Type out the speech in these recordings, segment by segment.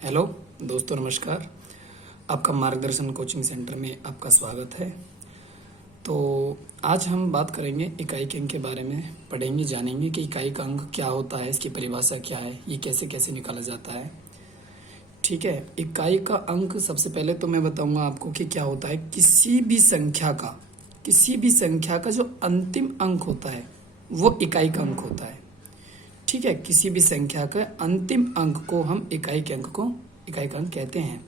Hello दोस्तों, नमस्कार। आपका मार्गदर्शन कोचिंग सेंटर में आपका स्वागत है। तो आज हम बात करेंगे इकाई के अंक के बारे में, पढ़ेंगे, जानेंगे कि इकाई का अंक क्या होता है, इसकी परिभाषा क्या है, ये कैसे कैसे निकाला जाता है। ठीक है। इकाई का अंक सबसे पहले तो मैं बताऊंगा आपको कि क्या होता है। किसी भी संख्या का जो अंतिम अंक होता है वो इकाई का अंक होता है। ठीक है। किसी भी संख्या के अंतिम अंक को हम इकाई का अंक कहते हैं।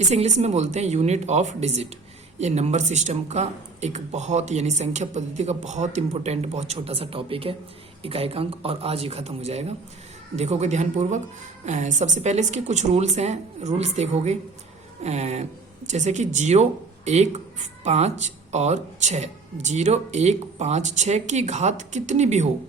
इसे इंग्लिश में बोलते हैं यूनिट ऑफ डिजिट। ये नंबर सिस्टम का एक बहुत यानी संख्या पद्धति का बहुत इंपॉर्टेंट, बहुत छोटा सा टॉपिक है इकाई का अंक, और आज ही खत्म हो जाएगा। देखोगे ध्यानपूर्वक। सबसे पहले इसके कुछ रूल्स हैं। रूल्स देखोगे जैसे कि 0, 1, 5 और 6। 0, 1, 5, 6 की घात कितनी भी हो,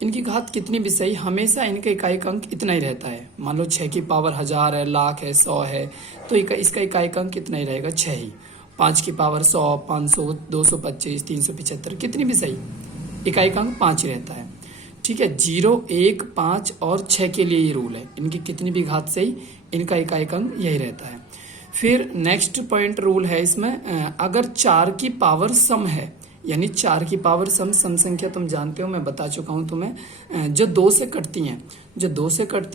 इनकी घात कितनी भी सही, हमेशा इनका इकाई का अंक इतना ही रहता है। मान लो 6 की पावर 1000 है, लाख है, 100 है, तो इसका इकाई का अंक कितना ही रहेगा, 6 ही। 5 की पावर 100, 500, 225, 375, कितनी भी सही, इकाई का अंक 5 ही रहता है। ठीक है। 0, 1, 5 और 6 के लिए ये रूल है। इनकी कितनी भी घात सही, इनका इकाई का अंक यही रहता है। फिर नेक्स्ट पॉइंट रूल है इसमें, अगर 4 की पावर सम है, यानी 4 की पावर सम संख्या तुम जानते हो, मैं बता चुका हूं तुम्हें। जो 2 से कटती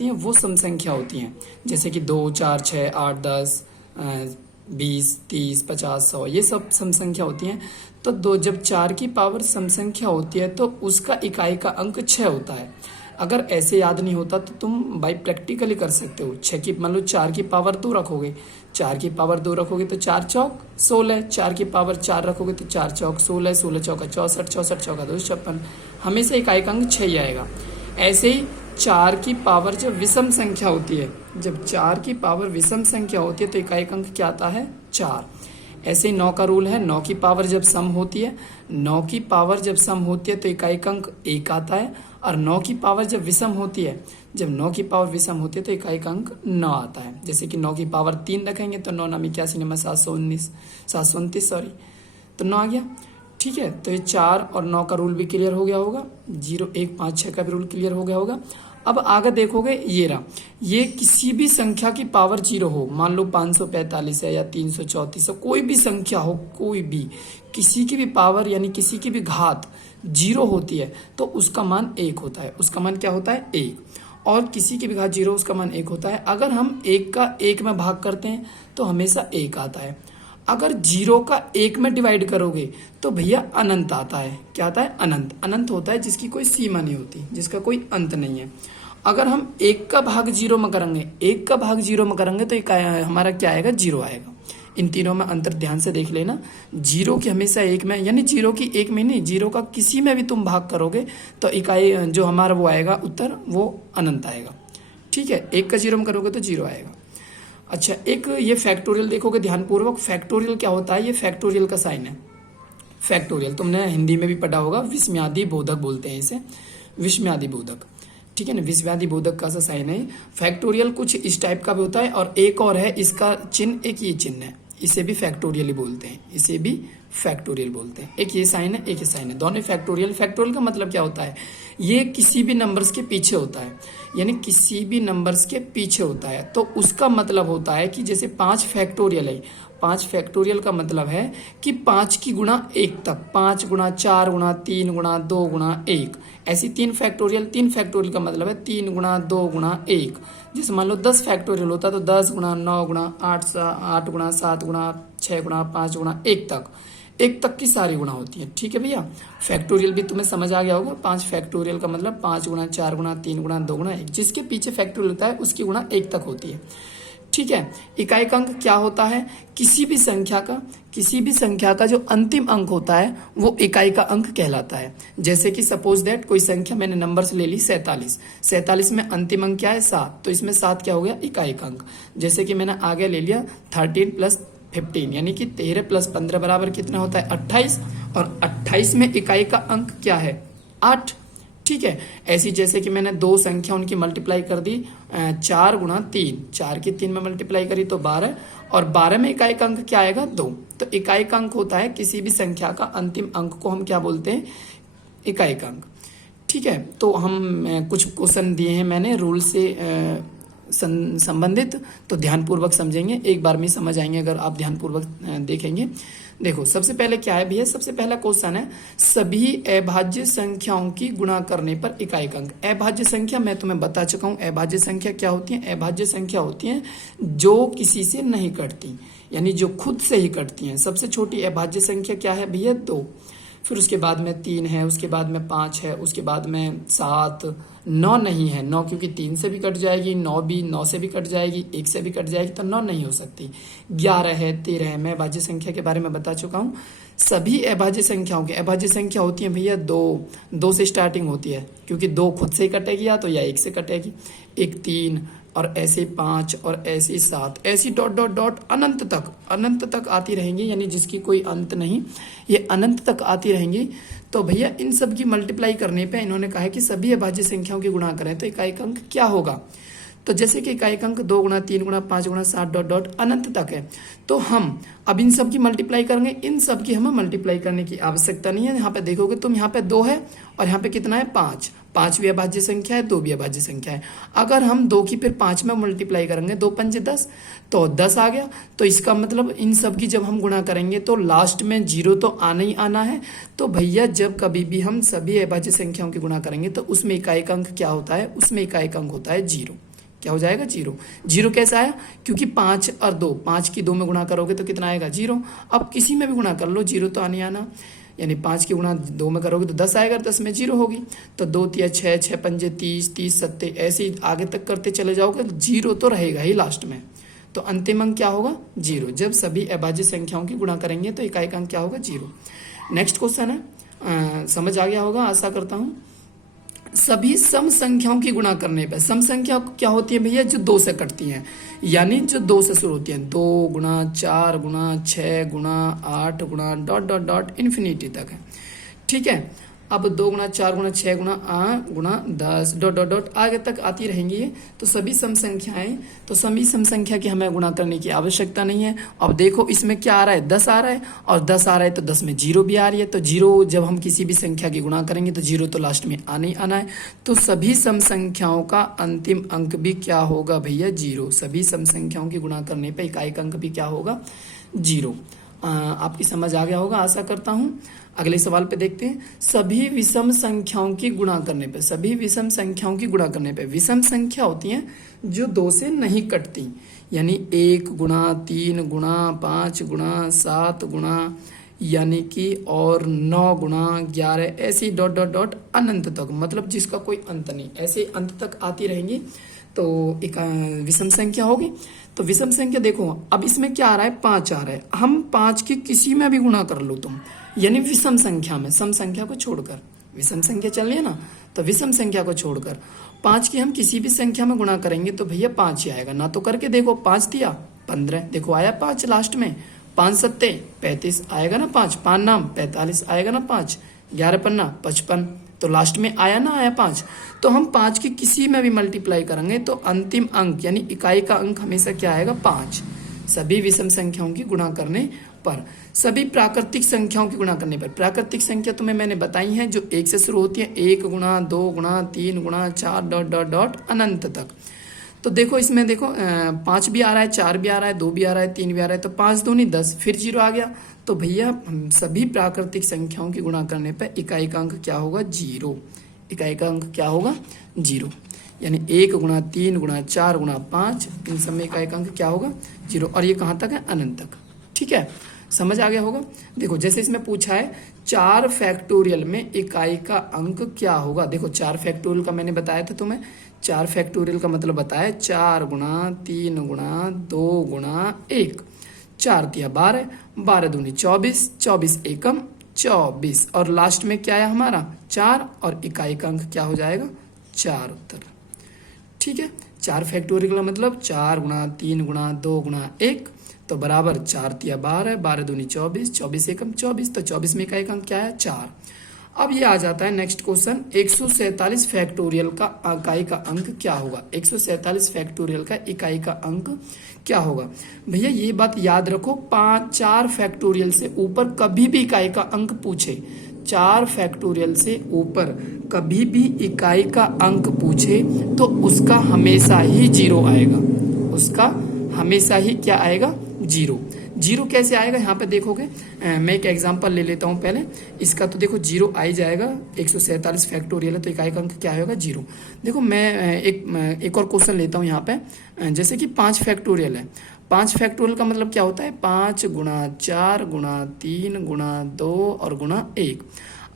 हैं वो सम संख्या होती हैं। जैसे कि 2, 4, 6, 8, 10, 20, 30, 50, 100, ये सब सम संख्या होती हैं। तो जब 4 की पावर सम संख्या होती है तो उसका इकाई का अंक 6 होता है। अगर ऐसे याद नहीं होता तो तुम बाई प्रैक्टिकली कर सकते हो। 6 की मान लो 4 की पावर 2 रखोगे, 4 की पावर 2 रखोगे तो 4 चौक 16, 4 की पावर 4 रखोगे तो 4 चौक 16, 16 चौका 64, 64 चौका 256, हमेशा इकाई का अंक 6 ही आएगा। ऐसे ही 4 की पावर जब विषम संख्या होती है, जब 4 की पावर विषम संख्या होती है तो इकाई का अंक क्या आता है, 4। ऐसे ही 9 का रूल है। 9 की पावर जब सम होती है, 9 की पावर जब सम होती है तो इकाई का अंक 1 आता है। और 9 की पावर जब विषम होती है, जब 9 की पावर विषम होती है तो इकाई का अंक 9 आता है। जैसे कि 9 की पावर 3 रखेंगे तो 9 9 81 9 729 सॉरी, तो 9 आ गया। ठीक है। तो ये 4 और 9 का रूल भी क्लियर हो गया होगा। 0, 1, 5, 6 का भी रूल क्लियर हो गया होगा। अब आगे देखोगे, ये रहा, ये किसी भी संख्या की पावर 0 हो, मान लो 545 है या 334 है, कोई भी संख्या हो, कोई भी, किसी की भी पावर यानी किसी की भी घात 0 होती है तो उसका मान 1 होता है। उसका मान क्या होता है, 1। और किसी की भी घात 0, उसका मान 1 होता है। अगर हम 1 का 1 में भाग करते हैं तो हमेशा 1 आता है। अगर 0 का 1 में डिवाइड करोगे तो भैया अनंत आता है। क्या आता है, अनंत। अनंत होता है जिसकी कोई सीमा नहीं होती, जिसका कोई अंत नहीं है। अगर हम 1 का भाग 0 में करेंगे, 1 का भाग 0 में करेंगे तो हमारा क्या आएगा, 0 आएगा। इन तीनों में अंतर ध्यान से देख लेना। 0 की हमेशा 1 में, यानी 0 की 1 में नहीं, 0 का किसी में भी तुम भाग करोगे तो इकाई जो हमारा वो आएगा उत्तर, वो अनंत आएगा। ठीक है। 1 का 0 में करोगे तो 0 आएगा। अच्छा, एक ये फैक्टोरियल देखोगे ध्यानपूर्वक। फैक्टोरियल क्या होता है, ये फैक्टोरियल का साइन है। फैक्टोरियल तुमने हिंदी में भी पढ़ा होगा, विस्मयादि बोधक बोलते हैं इसे, विस्मयादि बोधक। ठीक है ना, विस्मयादि बोधक का सा साइन है। फैक्टोरियल कुछ इस टाइप का भी होता है। और एक और है, इसका चिन्ह, एक ये चिन्ह है, इसे भी फैक्टोरियल ही बोलते हैं, इसे भी फैक्टोरियल बोलते हैं। एक ये साइन है, एक ये साइन है, दोनों फैक्टोरियल। फैक्टोरियल का मतलब क्या होता है, ये किसी भी नंबर्स के पीछे होता है, यानी किसी भी नंबर्स के पीछे होता है। तो उसका मतलब होता है कि जैसे 5 फैक्टोरियल है, 5 फैक्टोरियल का मतलब है कि 5 की गुणा 1 तक, 5 गुणा 4 गुणा 3 गुणा 2 गुणा 1, ऐसी 3 फैक्टोरियल। 3 फैक्टोरियल का मतलब है 3 गुणा 2 गुणा 1। जैसे मान लो 10 फैक्टोरियल होता तो 10 गुणा 9 गुणा 8 गुणा 7 गुणा 6 गुणा 5 गुणा 1 तक की सारी गुणा होती है। ठीक है भैया। फैक्टोरियल भी तुम्हें समझ आ गया होगा। 5 फैक्टोरियल का मतलब 5 गुणा 4 गुणा 3 गुणा 2 गुणा 1, जिसके पीछे फैक्टोरियल होता है उसकी गुणा 1 तक होती है। ठीक है। इकाई का अंक क्या होता है, किसी भी संख्या का जो अंतिम अंक होता है वो इकाई का अंक कहलाता है। जैसे कि सपोज दैट कोई संख्या मैंने नंबर्स ले ली 47, 47 में अंतिम अंक क्या है, 7, तो इसमें 7 क्या हो गया, इकाई का अंक। जैसे कि मैंने आगे ले लिया 13 + 15, यानी कि 13 + 15 बराबर कितना होता है, 28, और 28 में इकाई का अंक क्या है, 8। ठीक है। ऐसी जैसे कि मैंने 2 संख्या उनकी मल्टीप्लाई कर दी, 4 गुणा 3, 4 की 3 में मल्टीप्लाई करी तो 12, और 12 में इकाई का अंक क्या आएगा, 2। तो इकाई का अंक होता है किसी भी संख्या का अंतिम अंक को हम क्या बोलते हैं, इकाई का अंक। ठीक है। तो हम कुछ क्वेश्चन दिए हैं मैंने रूल से संबंधित, तो ध्यानपूर्वक समझेंगे, एक बार में समझ आएंगे अगर आप ध्यानपूर्वक देखेंगे। देखो सबसे पहले क्या है भैया, सबसे पहला क्वेश्चन है सभी अभाज्य संख्याओं की गुणा करने पर इकाई अंक। अभाज्य संख्या मैं तुम्हें बता चुका हूं, अभाज्य संख्या क्या होती है। अभाज्य संख्या होती है जो किसी से नहीं कटती, यानी जो खुद से ही कटती हैं। सबसे छोटी अभाज्य संख्या क्या है भैया, 2, फिर उसके बाद में 3 है, उसके बाद में 5 है, उसके बाद में 7, 9 नहीं है, 9 क्योंकि 3 से भी कट जाएगी, 9 से भी कट जाएगी, 1 से भी कट जाएगी, तो 9 नहीं हो सकती। 11 है, 13 है। मैं अभाज्य संख्या के बारे में बता चुका हूँ। सभी अभाज्य संख्याओं की अभाज्य संख्या होती है भैया 2 से स्टार्टिंग होती है, क्योंकि 2 खुद से ही कटेगी या तो या 1 से कटेगी। 1 3 और ऐसे 5 और ऐसे 7, ऐसी डॉट डॉट डॉट अनंत तक आती रहेंगी, यानी जिसकी कोई अंत नहीं, ये अनंत तक आती रहेंगी। तो भैया इन सब की मल्टीप्लाई करने पे इन्होंने कहा है कि सभी अभाज्य संख्याओं की गुणा करें तो इकाई अंक क्या होगा। तो जैसे कि इकाई अंक 2 गुणा 3 गुणा 5 गुणा 7 डॉट डॉट अनंत तक है, तो हम अब इन सब की मल्टीप्लाई करेंगे। इन सब की हमें मल्टीप्लाई करने की आवश्यकता नहीं है। यहाँ पे देखोगे तुम, यहाँ पे 2 है और यहाँ पे कितना है 5। 5 भी अभाज्य संख्या है, 2 भी अभाज्य संख्या है। अगर हम 2 की फिर 5 में मल्टीप्लाई करेंगे, 2 पंजे 10, तो 10 आ गया। तो इसका मतलब इन सब की जब हम गुणा करेंगे तो लास्ट में 0 तो आना ही आना है। तो भैया जब कभी भी हम सभी अभाज्य संख्याओं की गुणा करेंगे तो उसमें इकाई अंक क्या होता है, उसमें इकाई अंक होता है 0। क्या हो जाएगा 0। 0 कैसा आया, क्योंकि 5 और 2, 5 की 2 में गुणा करोगे तो कितना आएगा 0। अब किसी में भी गुणा कर लो, 0 तो आने आना, यानी 5 की गुणा 2 में करोगे तो 10 आएगा, 10 में 0 होगी। तो 2 तिया 6, 6 पंजे 30, 30 सत्ते, ऐसे ही आगे तक करते चले जाओगे, 0 तो रहेगा ही लास्ट में। तो अंतिम अंक क्या होगा 0। जब सभी अभाज्य संख्याओं की गुणा करेंगे तो इकाई अंक क्या होगा 0। नेक्स्ट क्वेश्चन है, समझ आ गया होगा आशा करता हूँ। सभी सम संख्याओं की गुणा करने पर, सम संख्या क्या होती है भैया, जो 2 से कटती हैं, यानी जो 2 से शुरू होती हैं। 2 गुणा 4 गुणा 6 गुणा 8 गुणा डॉट डॉट डॉट इन्फिनिटी तक है, ठीक है। अब 2 गुणा 4 गुणा 6 गुणा 8 गुणा 10 डॉट डॉट डॉट आगे तक आती रहेंगी ये। तो सभी सम संख्याएं, तो सभी सम संख्या की हमें गुणा करने की आवश्यकता नहीं है। अब देखो इसमें क्या आ रहा है, 10 आ रहा है, और 10 आ रहा है तो 10 में 0 भी आ रही है। तो 0 जब हम किसी भी संख्या की गुणा करेंगे तो 0 तो लास्ट में आना ही आना है। तो सभी सम संख्याओं का अंतिम अंक भी क्या होगा भैया 0। सभी सम संख्याओं की गुणा करने पर इकाई अंक भी क्या होगा 0। आपकी समझ आ गया होगा आशा करता हूँ। अगले सवाल पे देखते हैं, सभी विषम संख्याओं की गुणा करने पे, सभी विषम संख्याओं की गुणा करने पे, विषम संख्या होती हैं जो 2 से नहीं कटती, यानी 1 गुणा 3 गुणा 5 गुणा 7 गुणा यानी कि और 9 गुणा 11 ऐसी डॉट डॉट डॉट अनंत तक, मतलब जिसका कोई अंत नहीं, ऐसे अंत तक आती रहेंगी तो एक विषम संख्या होगी। तो विषम संख्या देखो अब इसमें क्या आ रहा है 5 आ रहा है, हम 5 की किसी में भी गुणा कर लो तुम, यानी विषम संख्या में, सम संख्या को छोड़कर, विषम संख्या चल रही है ना, तो विषम संख्या को छोड़कर 5 की हम किसी भी संख्या में गुणा करेंगे तो भैया 5 ही आएगा ना। तो करके देखो 5 दिया 15, देखो आया 5 लास्ट में, 5 सत्ते 35 आएगा ना, 5 5 नाम 45 आएगा ना, 5 11 पन्ना 55, तो लास्ट में आया ना, आया 5। तो हम 5 की किसी में भी मल्टीप्लाई करेंगे तो अंतिम अंक यानी इकाई का अंक हमेशा क्या आएगा 5। सभी विषम संख्याओं की गुणा करने पर, सभी प्राकृतिक संख्याओं की गुणा करने पर, प्राकृतिक संख्या तुम्हें मैंने बताई है जो 1 से शुरू होती है, 1 गुणा 2 गुणा 3 गुणा 4 डॉट डॉट डॉट अनंत तक। तो देखो इसमें देखो 5 भी आ रहा है, 4 भी आ रहा है, 2 भी आ रहा है, 3 भी आ रहा है, तो 5 दूनी 10, फिर 0 आ गया। तो भैया सभी प्राकृतिक संख्याओं की गुणा करने पर इकाई का अंक क्या होगा 0। इकाई का अंक क्या होगा 0, यानी 1 गुणा 3 गुणा 4 गुणा 5, इन सब में इकाई का अंक क्या होगा 0। और ये कहाँ तक है अनंत तक, ठीक है, समझ आ गया होगा। देखो जैसे इसमें पूछा है 4 फैक्टोरियल में इकाई का अंक क्या होगा। देखो 4 फैक्टोरियल का मैंने बताया था तुम्हें, 4 फैक्टोरियल का मतलब बताया 4 गुणा 3 गुणा 2 गुणा 1, 4 दिया 12, 12 दूनी 24, 24 एकम 24, और लास्ट में क्या है हमारा 4, और इकाई का अंक क्या हो जाएगा 4 उत्तर, ठीक है। 4 फैक्टोरियल का मतलब 4 गुणा 3 गुणा 2 गुणा 1, तो बराबर 4 तिया 12, 12 दूनी 24, 24 एकम 24, तो 24 में इकाई का अंक क्या है 4। अब ये आ जाता है नेक्स्ट क्वेश्चन, 147 फैक्टोरियल का इकाई का अंक क्या होगा। 147 फैक्टोरियल का इकाई का अंक क्या होगा भैया, ये बात याद रखो, 4 फैक्टोरियल से ऊपर कभी भी इकाई का अंक पूछे 4 फैक्टोरियल से ऊपर कभी भी इकाई का अंक पूछे तो उसका हमेशा ही 0 आएगा। उसका हमेशा ही क्या आएगा? 0। 0 कैसे आएगा यहाँ पे देखोगे, मैं एक एग्जांपल ले लेता हूँ पहले इसका। तो देखो 0 आ ही जाएगा, 147 फैक्टोरियल है तो इकाई का अंक क्या होगा? 0। देखो मैं एक और क्वेश्चन लेता हूँ यहाँ पे, जैसे कि 5 फैक्टोरियल है। 5 फैक्टोरियल का मतलब क्या होता है? 5 गुणा 4 गुणा 3 गुणा 2 और गुणा 1।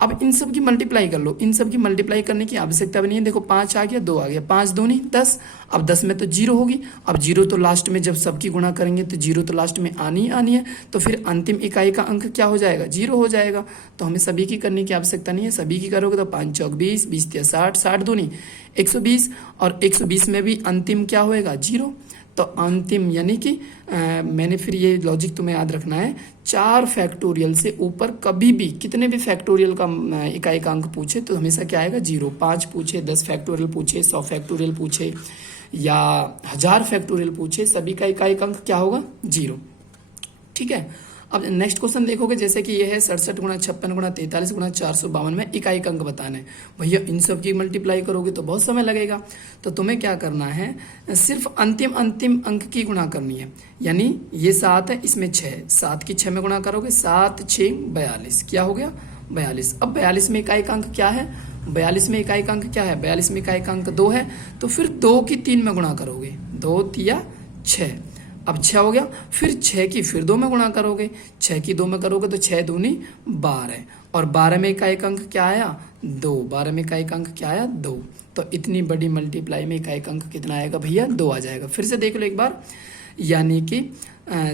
अब इन सब की मल्टीप्लाई कर लो, इन सब की मल्टीप्लाई करने की आवश्यकता भी नहीं है। देखो 5 आ गया, 2 आ गया, 5 दूनी 10। अब 10 में तो 0 होगी। अब 0 तो लास्ट में जब सबकी गुणा करेंगे तो 0 तो लास्ट में आनी ही आनी है। तो फिर अंतिम इकाई का अंक क्या हो जाएगा? 0 हो जाएगा। तो हमें सभी की करने की आवश्यकता नहीं है। सभी की करोगे तो 5 चौक 20, 20 तिया 60, 60 दूनी 120 और 120 में भी अंतिम क्या होएगा? 0। तो अंतिम यानी कि मैंने फिर ये लॉजिक तुम्हें याद रखना है, 4 फैक्टोरियल से ऊपर कभी भी कितने भी फैक्टोरियल का इकाई का अंक पूछे तो हमेशा क्या आएगा? 0। 5 पूछे, 10 फैक्टोरियल पूछे, 100 फैक्टोरियल पूछे या 1000 फैक्टोरियल पूछे, सभी का इकाई का अंक क्या होगा? 0। ठीक है। अब नेक्स्ट क्वेश्चन देखोगे, जैसे कि ये है 67 गुणा 56 गुणा 43 गुणा 452 में इकाई का अंक बताना है। भैया इन सब की मल्टीप्लाई करोगे तो बहुत समय लगेगा। तो तुम्हें क्या करना है? सिर्फ अंतिम अंक की गुणा करनी है। यानी ये 7 है, इसमें 6, 7 की 6 में गुणा करोगे, 7 6 42। क्या हो गया? 42। अब 42 में इकाई का अंक क्या है? 42 में इकाई का अंक क्या है? 42 में इकाई का अंक 2 है। तो फिर 2 की 3 में गुणा करोगे, 2 तिया 6। अब 6 हो गया, फिर 6 की फिर 2 में गुणा करोगे, 6 की 2 में करोगे तो 6 दूनी 12 और 12 में इकाई का अंक क्या आया? 2। 12 में इकाई का अंक क्या आया? 2। तो इतनी बड़ी मल्टीप्लाई में इकाई का अंक कितना आएगा भैया? 2 आ जाएगा। फिर से देख लो एक बार, यानी कि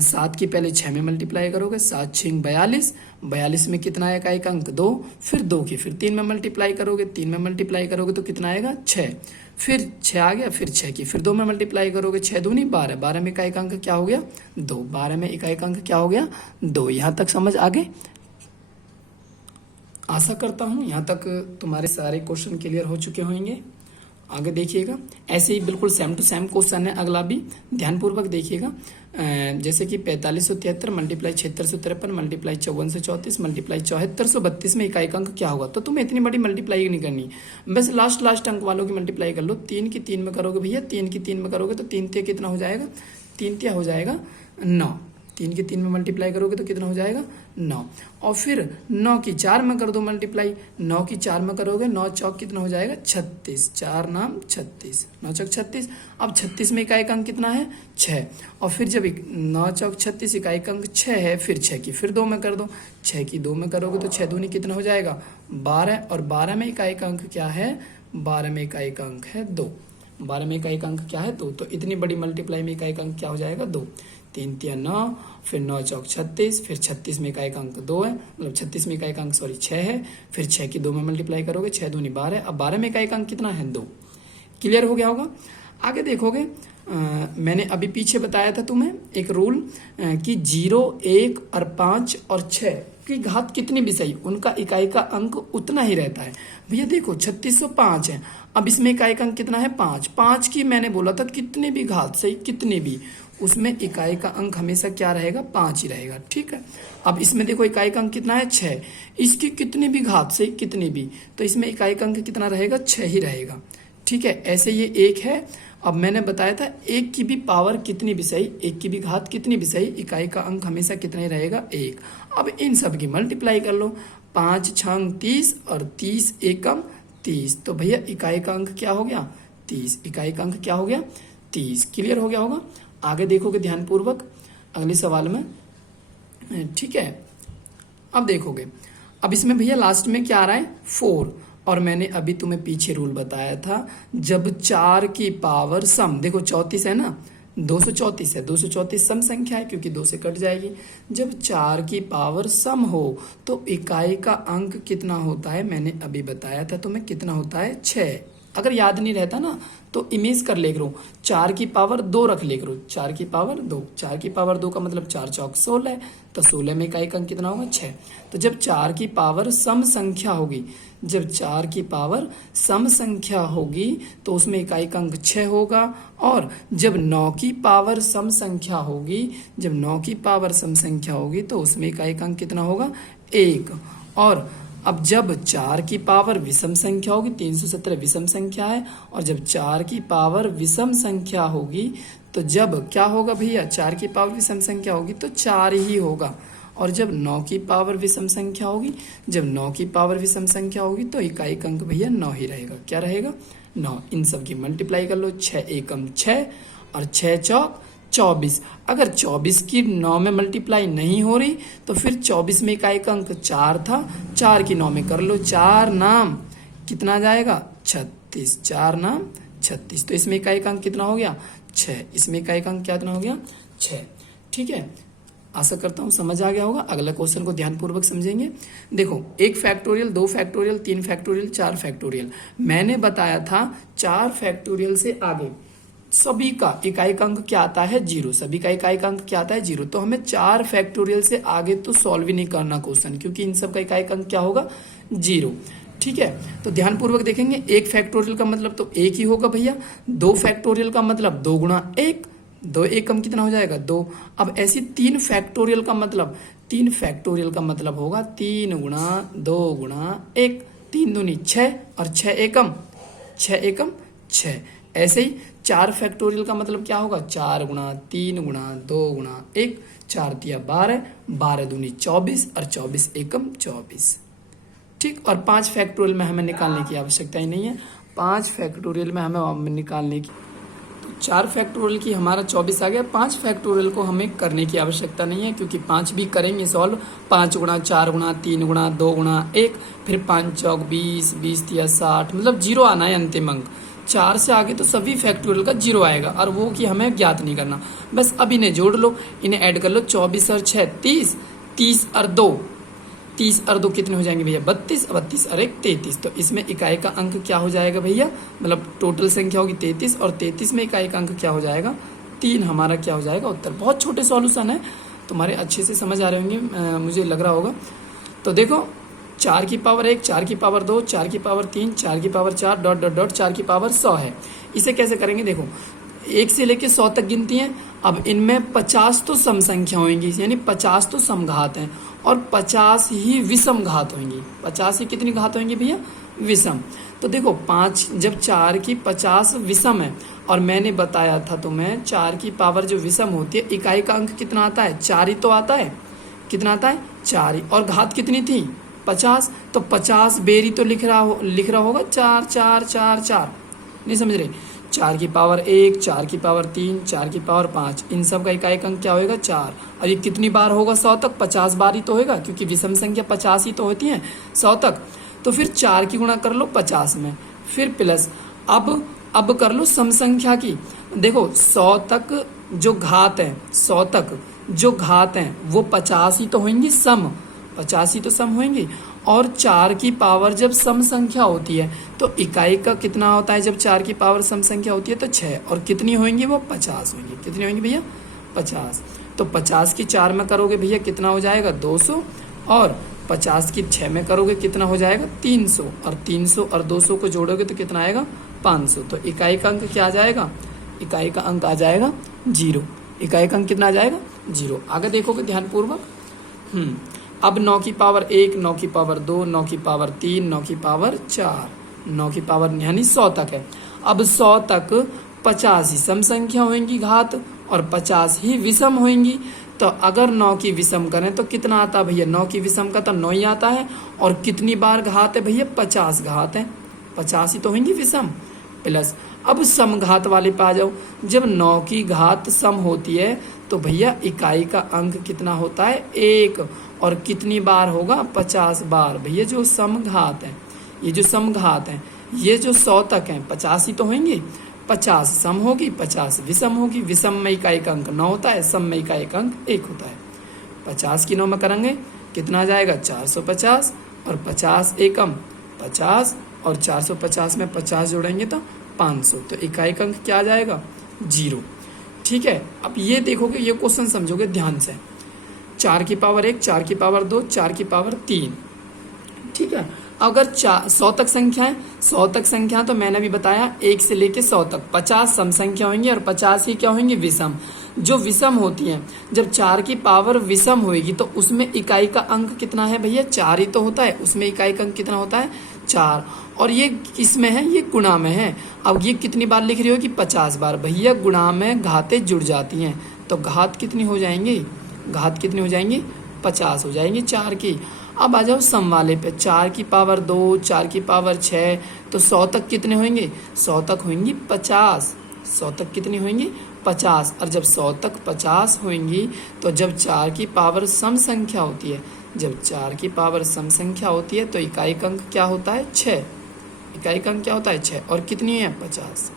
7 की पहले 6 में मल्टीप्लाई करोगे, 7 6 42, 42 में कितना आएगा इकाई का अंक? 2। फिर 2 की फिर 3 में मल्टीप्लाई करोगे, 3 में मल्टीप्लाई करोगे तो कितना आएगा? 6। फिर 6 आ गया, फिर 6 की फिर 2 में मल्टीप्लाई करोगे, 6 दूनी 12, 12 में इकाई का अंक क्या हो गया? 2। 12 में इकाई का अंक क्या हो गया? 2। यहाँ तक समझ आ गए? आशा करता हूँ यहाँ तक तुम्हारे सारे क्वेश्चन क्लियर हो चुके होंगे। आगे देखिएगा, ऐसे ही बिल्कुल सेम टू सेम क्वेश्चन है अगला भी, ध्यानपूर्वक देखिएगा। जैसे कि 4573 मल्टीप्लाई 7653 मल्टीप्लाई 5434 मल्टीप्लाई 7432 में इकाई का अंक क्या होगा? तो तुम्हें इतनी बड़ी मल्टीप्लाई नहीं करनी, बस लास्ट अंक वालों की मल्टीप्लाई कर लो। 3 की 3 में करोगे भैया, 3 की 3 में करोगे तो 3 तिया कितना हो जाएगा? 3 तिया हो जाएगा 9। 3 की 3 में मल्टीप्लाई करोगे तो कितना हो जाएगा? 9। और फिर 9 की 4 में कर दो मल्टीप्लाई, 9 की 4 में करोगे, 9 चौक कितना हो जाएगा? 36। 4 नाम 36, 9 चौक 36। अब 36 में इकाई का अंक कितना है? 6। और फिर जब 9 चौक 36 इकाई का अंक 6 है, फिर 6 की फिर 2 में कर दो, 6 की 2 में करोगे तो 6 दूनी कितना हो जाएगा? 12। और 12 में इकाई का अंक क्या है? 12 में इकाई का अंक है 2। 12 में इकाई का अंक क्या है? 2। तो इतनी बड़ी मल्टीप्लाई में इकाई का अंक क्या हो जाएगा? 2। 3 तिया 9, फिर 9 चौक 36, फिर 36 में इकाई का अंक 2 है, मतलब 36 में इकाई का अंक 6 है। फिर 6 की 2 में मल्टीप्लाई करोगे, 6 दूनी 12। अब 12 में इकाई का अंक कितना है? 2। क्लियर हो गया होगा? आगे देखोगे, मैंने अभी पीछे बताया था तुम्हें एक रूल कि 0, 1 और 5 और 6 की घात कितनी भी सही, उनका इकाई का अंक उतना ही रहता है। भैया देखो 3605 है, अब इसमें इकाई का अंक कितना है? 5। 5 की मैंने बोला था कितने भी घात सही, कितने भी, उसमें इकाई का अंक हमेशा क्या रहेगा? 5 ही रहेगा। ठीक है। अब इसमें देखो इकाई का अंक कितना है? 6। इसकी कितनी भी घात से कितनी भी, तो इसमें इकाई का अंक कितना रहेगा? 6 ही रहेगा। ठीक है। ऐसे ये 1 है, अब मैंने बताया था 1 की भी पावर कितनी भी सही, 1 की भी घात कितनी भी सही, इकाई का अंक हमेशा कितना ही रहेगा? 1। अब इन सब की मल्टीप्लाई कर लो, 5 6 30 और 30 एकम 30। तो भैया इकाई का अंक क्या हो गया? 30। इकाई का अंक क्या हो गया? 30। क्लियर हो गया होगा? आगे देखोगे ध्यानपूर्वक अगले सवाल में। ठीक है। अब देखोगे, अब इसमें भैया लास्ट में क्या आ रहा है? 4। और मैंने अभी तुम्हें पीछे रूल बताया था, जब 4 की पावर सम, देखो 34 है ना, 234 है, 234 सम संख्या है क्योंकि 2 से कट जाएगी। जब 4 की पावर सम हो तो इकाई का अंक कितना होता है? मैंने अभी बताया था तुम्हें कितना होता है? 6। अगर याद नहीं रहता ना तो इमेज कर ले करो, 4 की पावर 2 रख ले करो, 4 की पावर 2। 4 की पावर 2 का मतलब 4 चौक 16, तो 16 में इकाई का अंक कितना होगा? 6। तो जब 4 की पावर सम संख्या होगी, जब 4 की पावर सम संख्या होगी तो उसमें इकाई का अंक 6 होगा। और जब 9 की पावर सम संख्या होगी, जब 9 की पावर सम संख्या होगी तो उसमें इकाई का अंक कितना होगा? 1। और अब जब 4 की पावर विषम संख्या होगी, 317 विषम संख्या है, और जब 4 की पावर विषम संख्या होगी तो जब क्या होगा भैया, 4 की पावर विषम संख्या होगी तो 4 ही होगा। और जब 9 की पावर विषम संख्या होगी, जब 9 की पावर विषम संख्या होगी तो इकाई अंक भैया 9 ही रहेगा। क्या रहेगा, 9। इन सब की मल्टीप्लाई कर लो, 6 एकम 6 और 6 चौक 24। अगर 24 की 9 में मल्टीप्लाई नहीं हो रही तो फिर 24 में इकाई का अंक 4 था, 4 की 9 में कर लो, 4 नाम कितना जाएगा, 36। 4 नाम 36। तो इसमें इकाई का अंक कितना हो गया, 6। इसमें इकाई का अंक कितना हो गया, 6। ठीक है, आशा करता हूँ समझ आ गया होगा। अगला क्वेश्चन को ध्यानपूर्वक समझेंगे। देखो 1 फैक्टोरियल, 2 फैक्टोरियल, 3 फैक्टोरियल, 4 फैक्टोरियल। मैंने बताया था 4 फैक्टोरियल से आगे सभी का इकाई का अंक क्या आता है, 0। सभी का इकाई का अंक क्या आता है, 0। तो हमें 4 फैक्टोरियल से आगे तो सॉल्व ही नहीं करना क्वेश्चन, क्योंकि इन सब का इकाई का अंक क्या होगा, 0। ठीक है, तो ध्यानपूर्वक देखेंगे। 1 फैक्टोरियल का मतलब तो 1 ही होगा भैया। 2 फैक्टोरियल का मतलब 2 गुणा 1, 2 एकम कितना हो जाएगा, 2। अब ऐसी 3 फैक्टोरियल का मतलब, 3 फैक्टोरियल का मतलब होगा 3 गुणा 2 गुणा 1, 3 दूनी 6 और 6 एकम 6। ऐसे ही 4 फैक्टोरियल का मतलब क्या होगा, 4 गुणा 3 गुणा 2 गुणा 1, 4 दिया 12, 12 दूनी 24 और 24 एकम 24। ठीक, और 5 फैक्टोरियल में हमें निकालने की आवश्यकता ही नहीं है। 5 फैक्टोरियल में हमें निकालने की, 4 फैक्टोरियल की हमारा 24 आ गया। 5 फैक्टोरियल को हमें करने की आवश्यकता नहीं है, क्योंकि 5 भी करेंगे सॉल्व। 5 गुणा 4 गुणा 3 गुणा 2 गुणा 1, फिर 5 चौक 20, 20 दिया 60, मतलब 0 आना है अंतिम अंक। 4 से आगे तो सभी फैक्टोरियल का 0 आएगा, और वो कि हमें ज्ञात नहीं करना। बस अब इन्हें जोड़ लो, इन्हें ऐड कर लो। 24 और 6 30, 30 और 2, 30 और 2 कितने हो जाएंगे भैया, 32, 32 और 1 33। तो इसमें इकाई का अंक क्या हो जाएगा भैया, मतलब टोटल संख्या होगी 33, और 33 में इकाई का अंक क्या हो जाएगा, 3। हमारा क्या हो जाएगा, उत्तर। बहुत छोटे सॉल्यूशन है, तुम्हारे अच्छे से समझ आ रहे होंगे, मुझे लग रहा होगा। तो देखो 4 की पावर 1, 4 की पावर 2, 4 की पावर 3, 4 की पावर 4 डॉट डॉट डॉट 4 की पावर 100 है। इसे कैसे करेंगे, देखो 1 से लेके 100 तक गिनती है। अब इनमें 50 तो सम संख्या होंगी, यानी 50 तो समघात हैं, और 50 ही विषम घात होंगी। 50 ही कितनी घात होंगी भैया, विषम। तो देखो 5, जब 4 की 50 विषम है, और मैंने बताया था तुम्हें 4 की पावर जो विषम होती है, इकाई का अंक कितना आता है, 4 ही तो आता है। कितना आता है, 4 ही। और घात कितनी थी, 50। तो 50 बेरी तो लिख रहा होगा 4 4 4 4। नहीं समझ रहे, 4 की पावर 1, 4 की पावर 3, 4 की पावर 5, इन सब का इकाई अंक क्या होगा, 4। और ये कितनी बार होगा 100 तक, 50 बार ही तो होगा, क्योंकि विषम संख्या 50 ही तो होती है 100 तक। तो फिर 4 की गुणा कर लो 50 में, फिर प्लस अब कर लो सम संख्या की। देखो 100 तक जो घात है, 100 तक जो घात है वो 50 ही तो होंगी सम, 50 ही तो सम होंगी। और 4 की पावर जब सम संख्या होती है तो इकाई का कितना होता है, जब 4 की पावर सम संख्या होती है तो 6, और कितनी होंगी वो 50 होंगी। कितनी होंगी भैया, 50। तो 50 की 4 में करोगे भैया कितना हो जाएगा, 200, और 50 की 6 में करोगे कितना हो जाएगा, 300, और 300 और 200 को जोड़ोगे तो कितना आएगा, 500। तो इकाई का अंक क्या आ जाएगा, इकाई का अंक आ जाएगा 0। इकाई का अंक कितना आ जाएगा, 0। आगे देखोगे ध्यानपूर्वक। अब 9 की पावर 1, 9 की पावर 2, 9 की पावर 3, 9 की पावर 4, 9 की पावर यानी 100 तक है। अब 100 तक 50 ही सम संख्या होंगी घात, और 50 ही विषम होंगी। तो अगर 9 की विषम करें तो कितना आता है भैया, 9 की विषम का तो 9 ही आता है। और कितनी बार घात है भैया, 50 घात है, 50 ही तो होंगी विषम। प्लस अब समघात वाले पे आ जाओ। जब 9 की घात सम होती है तो भैया इकाई का अंक कितना होता है, 1। और कितनी बार होगा, 50 बार। भैया जो समघात है, ये जो समघात है, ये जो 100 तक है 50 ही तो होंगे। 50 सम होगी, 50 विषम होगी। विषम में इकाई का अंक 9 होता है, सम में इकाई का अंक 1 होता है। 50 की 9 में करेंगे कितना आ जाएगा, 450, और 50 एकम 50, और 450 में 50 जोड़ेंगे तो 500। तो इकाई का अंक क्या आ जाएगा, 0। ठीक है, अब ये देखोगे, ये क्वेश्चन समझोगे ध्यान से। 4 की पावर 1, 4 की पावर 2, 4 की पावर 3, ठीक है। अगर 100 तक संख्या है, 100 तक संख्या तो मैंने भी बताया 1 से लेके 100 तक 50 सम संख्या होंगी और 50 ही क्या होंगी, विषम। जो विषम होती हैं, जब 4 की पावर विषम होगी तो उसमें इकाई का अंक कितना है भैया, 4 ही तो होता है, उसमें इकाई का अंक कितना होता है, 4। और ये किसमें है, ये गुणा में है। अब ये कितनी बार लिख रही हो कि 50 बार। भैया गुणा में घातें जुड़ जाती हैं तो घात कितनी हो जाएंगी, घात कितनी हो जाएंगी, 50 हो जाएंगी 4 की। अब आ जाओ सम वाले पे, 4 की पावर 2, 4 की पावर 6, तो 100 तक कितने होंगे, 100 तक होंगी 50। 100 तक कितनी होंगी, 50। और जब 100 तक 50 होंगी तो जब 4 की पावर सम संख्या होती है, जब 4 की पावर सम संख्या होती है तो इकाई का अंक क्या होता है, 6। इकाई का अंक क्या होता है, 6। और कितनी है, 50।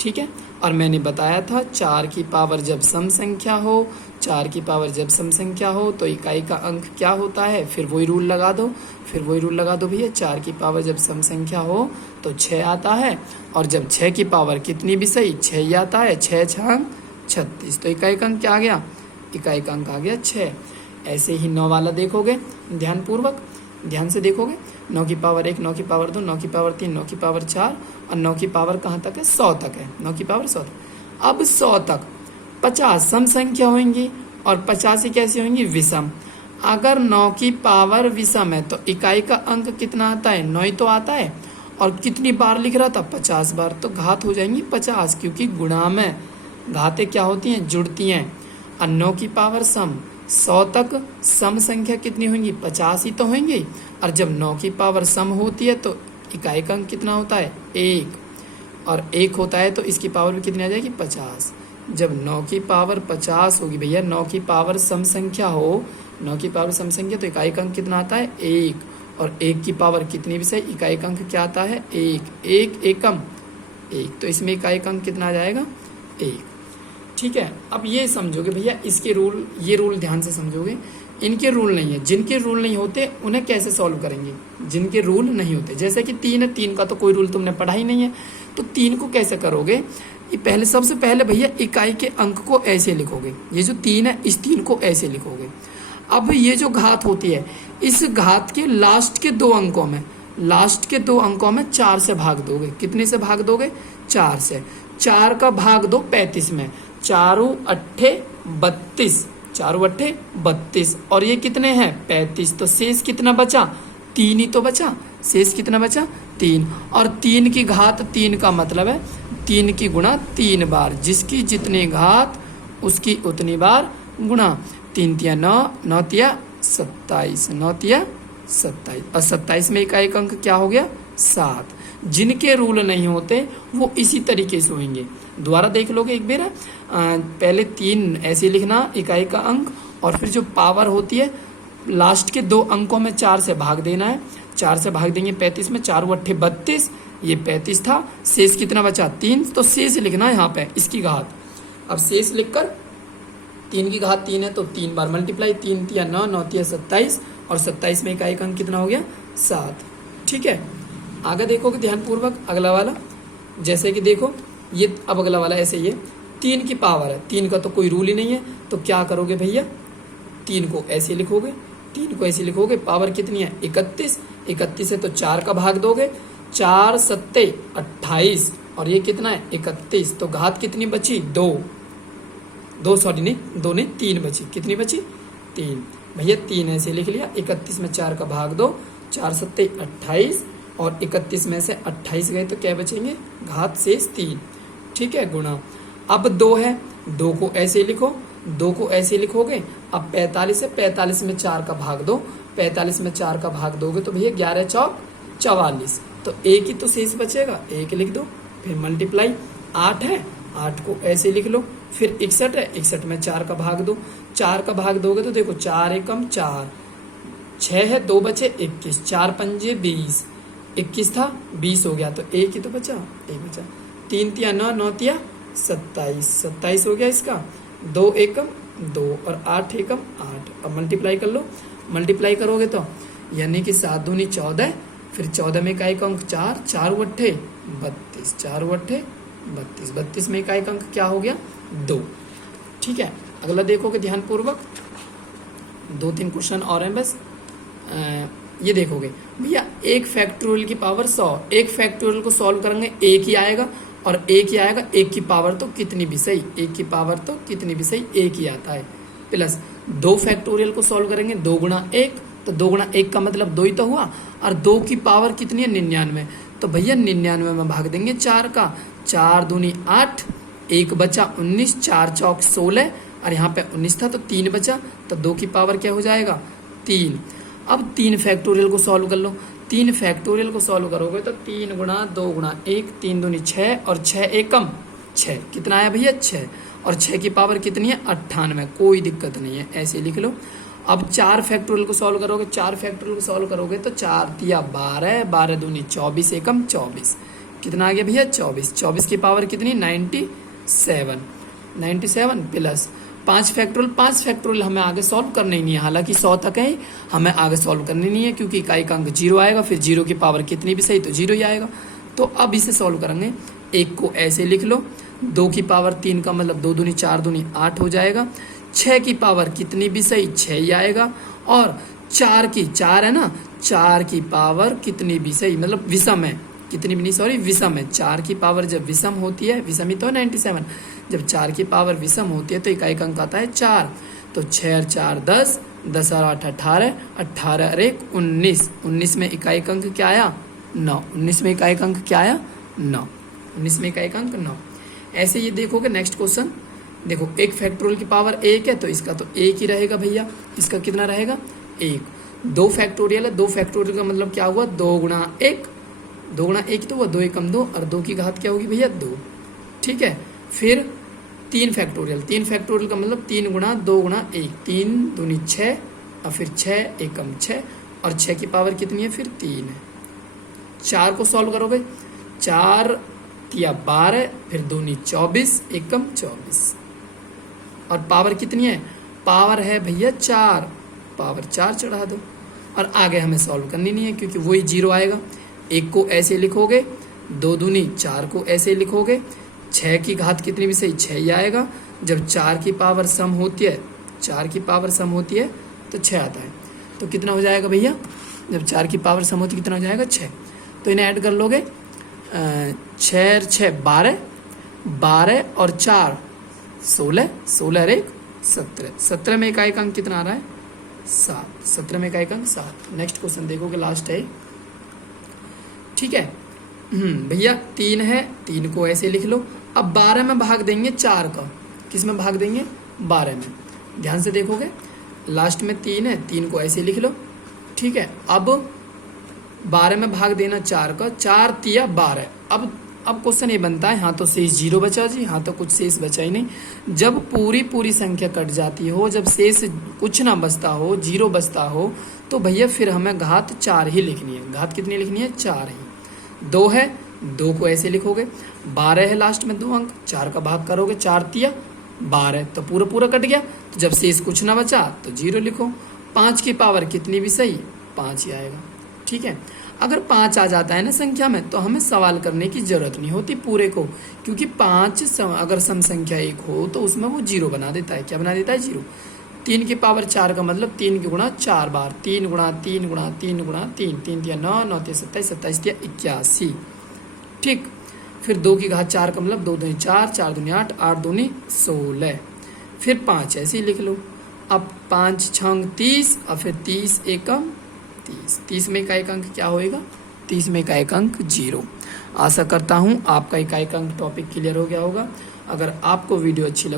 ठीक है। और मैंने बताया था 4 की पावर जब सम संख्या हो, 4 की पावर जब सम संख्या हो तो इकाई का अंक क्या होता है, फिर वही रूल लगा दो, फिर वही रूल लगा दो भैया। 4 की पावर जब सम संख्या हो तो 6 आता है, और जब 6 की पावर कितनी भी सही, 6 ही आता है, 6 6 36, तो इकाई का अंक क्या आ गया, इकाई का अंक आ गया 6। ऐसे ही 9 वाला देखोगे ध्यानपूर्वक, ध्यान से देखोगे, 9 की पावर 1, 9 की पावर 2, 9 की पावर 3, 9 की पावर 4 और 9 की पावर कहाँ तक है, 100 तक है, 9 की पावर 100 तक। अब 100 तक 50 सम संख्या होंगी और 50 ही कैसी होंगी, विषम। अगर 9 की पावर विषम है तो इकाई का अंक कितना आता है, 9 ही तो आता है। और कितनी बार लिख रहा था, 50 बार, तो घात हो जाएंगी 50, क्योंकि गुणा में घातें क्या होती हैं, जुड़ती हैं। और 9 की पावर सम, 100 तक सम संख्या कितनी होंगी, 50 ही तो होंगी। और जब 9 की पावर सम होती है तो इकाई का अंक कितना होता है, 1। और 1 होता है तो इसकी पावर भी कितनी आ जाएगी, 50। जब 9 की पावर 50 होगी भैया, 9 की पावर सम संख्या हो, 9 की पावर सम संख्या तो इकाई का अंक कितना आता है, 1। और 1 की पावर कितनी भी सही, इकाई का अंक क्या आता है, 1। 1 एकम 1, तो इसमें इकाई का अंक कितना आ जाएगा, 1। ठीक है। अब ये समझोगे भैया, इसके रूल, ये रूल ध्यान से समझोगे। इनके रूल नहीं है, जिनके रूल नहीं होते उन्हें कैसे सॉल्व करेंगे, जिनके रूल नहीं होते। जैसे कि 3 है, 3 का तो कोई रूल तुमने पढ़ा ही नहीं है, तो 3 को कैसे करोगे, ये पहले, सबसे पहले भैया इकाई के अंक को ऐसे लिखोगे, ये जो 3 है इस 3 को ऐसे लिखोगे। अब ये जो घात होती है, इस घात के लास्ट के 2 अंकों में, लास्ट के 2 अंकों में 4 से भाग दोगे। कितने से भाग दोगे, 4 से। 4 का भाग दो 35 में, 4 अट्ठे 32, 4 अट्ठे 32, और ये कितने हैं, 35, तो शेष कितना बचा, 3 ही तो बचा। शेष कितना बचा, 3। और 3 की घात 3 का मतलब है 3 की गुणा 3 बार, जिसकी जितनी घात उसकी उतनी बार गुणा। 3 तिया 9, 9 तिया 27, 9 तिया 27, और 27 में इकाई का अंक क्या हो गया, 7। जिनके रूल नहीं होते वो इसी तरीके से होंगे। दोबारा देख लोगे एक बार, पहले 3 ऐसे लिखना इकाई का अंक, और फिर जो पावर होती है लास्ट के 2 अंकों में 4 से भाग देना है। 4 से भाग देंगे 35 में, 4 अट्ठे 32, ये 35 था। शेष कितना बचा, 3, तो शेष लिखना है यहाँ पे इसकी घात। अब शेष लिखकर 3 की घात 3 है तो 3 बार मल्टीप्लाई, 3 तिया 9, 9 तिया 27, और 27 में इकाई का अंक कितना हो गया, 7। ठीक है। आगे देखोगे ध्यानपूर्वक अगला वाला, जैसे कि देखो ये, अब अगला वाला ऐसे ही है, 3 की पावर है, 3 का तो कोई रूल ही नहीं है, तो क्या करोगे भैया, 3 को ऐसे लिखोगे, 3 को ऐसे लिखोगे। पावर कितनी है, 31, 31 है तो 4 का भाग दोगे, 4 सत्ते 28, और ये कितना है, 31, तो घात कितनी बची, 2 नहीं 3 बची। कितनी बची, 3। भैया 3 ऐसे लिख लिया, 31 में 4 का भाग दो, 4 सत्ते 28, और 31 में से 28 गए तो क्या बचेंगे, घात शेष 3। ठीक है, गुणा। अब 2 है, 2 को ऐसे लिखो, 2 को ऐसे लिखोगे। अब 45 है, 45 में 4 का भाग दो, 45 में 4 का भाग दोगे तो भैया 11 चौक 44, तो 1 ही तो शेष बचेगा, 1 लिख दो। फिर मल्टीप्लाई, 8 है, 8 को ऐसे लिख लो। फिर 61 है, 61 में 4 का भाग दो, 4 का भाग दोगे तो देखो 4 एकम 4, 6 है, 2 बचे 21, 4 पंजे 20, 21 था 20 हो गया, तो 1 ही तो बचा, 1 बचा। 3 तिया 9, 9 तिया 27, 27 हो गया इसका, 2 एकम 2, और 8 एकम 8। अब मल्टीप्लाई कर लो, मल्टीप्लाई करोगे तो यानी कि 7 दूनी 14, फिर 14 में इकाई का अंक 4, 4 अट्ठे 32, 4 अट्ठे 32, 32 में इकाई का अंक क्या हो गया, 2। ठीक है। अगला देखोगे ध्यानपूर्वक, 2-3 क्वेश्चन और हैं बस। ये देखोगे भैया एक फैक्टोरियल की पावर 100, एक फैक्टोरियल को सॉल्व करेंगे एक ही आएगा और एक ही आएगा, एक की पावर तो कितनी भी सही, एक की पावर तो कितनी भी सही एक ही आता है। प्लस 2 फैक्टोरियल को सॉल्व करेंगे 2 गुणा 1, तो 2 गुणा 1 का मतलब 2 ही तो हुआ, और 2 की पावर कितनी है 99, तो भैया 99 में भाग देंगे 4 का, 4 दूनी 8, 1 बचा 19, 4 चौक 16, और यहाँ पे 19 था तो 3 बचा, तो 2 की पावर क्या हो जाएगा 3। अब 3 फैक्टोरियल को सॉल्व कर लो, 3 फैक्टोरियल को सॉल्व करोगे तो 3 गुणा 2 गुणा 1, 3 दूनी 6 और 6 एकम 6, कितना आया भैया 6, और 6 की पावर कितनी है 98, कोई दिक्कत नहीं है, ऐसे लिख लो। अब 4 फैक्टोरियल को सॉल्व करोगे, 4 फैक्टोरियल को सॉल्व करोगे तो 4 तिया 12, 12 दूनी 24 एकम 24, कितना आ गया भैया 24, 24 की पावर कितनी 97 प्लस 5 फैक्टोरियल हमें आगे सॉल्व करना ही नहीं है, हालांकि 100 तक है हमें आगे सॉल्व करनी नहीं है क्योंकि इकाई का अंक 0 आएगा, फिर 0 की पावर कितनी भी सही तो 0 ही आएगा। तो अब इसे सॉल्व करेंगे, 1 को ऐसे लिख लो, 2 की पावर 3 का मतलब 2 दूनी 4 दूनी 8 हो जाएगा, 6 की पावर कितनी भी सही 6 ही आएगा, और 4 है ना, 4 की पावर कितनी भी सही मतलब विषम है, कितनी भी नहीं सॉरी विषम है, 4 की पावर जब विषम होती है, विषम ही तो है 97, जब 4 की पावर विषम होती है तो इकाई का अंक आता है 4, तो 6 और 4 10, 10 और 8 18, 18 और 1 19, 19 में इकाई का अंक क्या आया 9, 19 में इकाई का अंक क्या आया 9, 19 में इकाई का अंक 9। ऐसे ये देखोगे नेक्स्ट क्वेश्चन, देखो एक फैक्टोरियल की पावर 1 है तो इसका तो 1 ही रहेगा भैया, इसका कितना रहेगा 1, 2 फैक्टोरियल है, 2 फैक्टोरियल का मतलब क्या हुआ 2 गुणा 1, 2 गुणा 1 तो हुआ 2 एकम 2, और 2 की घात क्या होगी भैया 2, ठीक है। फिर 3 फैक्टोरियल का मतलब 3 गुणा 2 गुणा 1, 3 दूनी 6 और फिर 6 एकम 6, और 6 की पावर कितनी है फिर 3 है। 4 को सॉल्व करोगे, 4 तिया 12, फिर दूनी 24 एकम 24, और पावर कितनी है, पावर है भैया 4, पावर 4 चढ़ा दो, और आगे हमें सॉल्व करनी नहीं है क्योंकि वही 0 आएगा। 1 को ऐसे लिखोगे, 2 दूनी 4 को ऐसे लिखोगे, 6 की घात कितनी भी सही 6 ही आएगा, जब 4 की पावर सम होती है, 4 की पावर सम होती है तो 6 आता है, तो कितना हो जाएगा भैया, जब 4 की पावर सम होती है कितना हो जाएगा 6, तो इन्हें ऐड कर लोगे, 6 6 12, 12 और 4 16, 16 और 1 17, 17 में इकाई का अंक कितना आ रहा है 7, 17 में इकाई का अंक 7। नेक्स्ट क्वेश्चन देखोगे लास्ट है, ठीक है भैया 3 है, 3 को ऐसे लिख लो। अब 12 में भाग देंगे 4 का, किस में भाग देंगे 12 में, ध्यान से देखोगे लास्ट में 3 है, 3 को ऐसे लिख लो, ठीक है। अब 12 में भाग देना 4 का, 4 तिया 12, अब क्वेश्चन ये बनता है, हाँ तो शेष 0 बचा जी, हाँ तो कुछ शेष बचा ही नहीं। जब पूरी संख्या कट जाती हो, जब शेष कुछ ना बचता हो 0 बचता हो, तो भैया फिर हमें घात 4 ही लिखनी है। घात कितनी लिखनी है 4 ही। 2 है, 2 को ऐसे लिखोगे, 12 है लास्ट में 2 अंक, 4 का भाग करोगे 4 तिया 12, तो पूरा कट गया, तो जब शेष कुछ ना बचा तो 0 लिखो। 5 की पावर कितनी भी सही 5 ही आएगा, ठीक है। अगर 5 आ जाता है ना संख्या में तो हमें सवाल करने की जरूरत नहीं होती पूरे को, क्योंकि 5 अगर सम संख्या 1 हो तो उसमें वो 0 बना देता है। क्या बना देता है 0। 3 की पावर 4 का मतलब 3 की गुणा 4 बार, 3 गुणा 3 गुणा 3 गुणा 3, 3 तिया 9, 9 तिया 27, 27 तिया 81, ठीक। फिर 2 की घात 4 का मतलब 2 दूनी 4, 4 दूनी 8, 8 दूनी 16, फिर 5 ऐसे ही लिख लो। अब 5 छंग 30 और फिर 30 एकम 30, 30 में इकाई का अंक क्या होएगा 30 में इकाई का अंक 0। आशा करता हूँ आपका इकाई का अंक टॉपिक क्लियर हो गया होगा। अगर आपको वीडियो अच्छी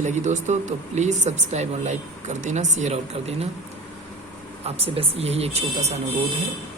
लगी दोस्तों तो प्लीज़ सब्सक्राइब और लाइक कर देना, शेयर और कर देना। आपसे बस यही एक छोटा सा अनुरोध है।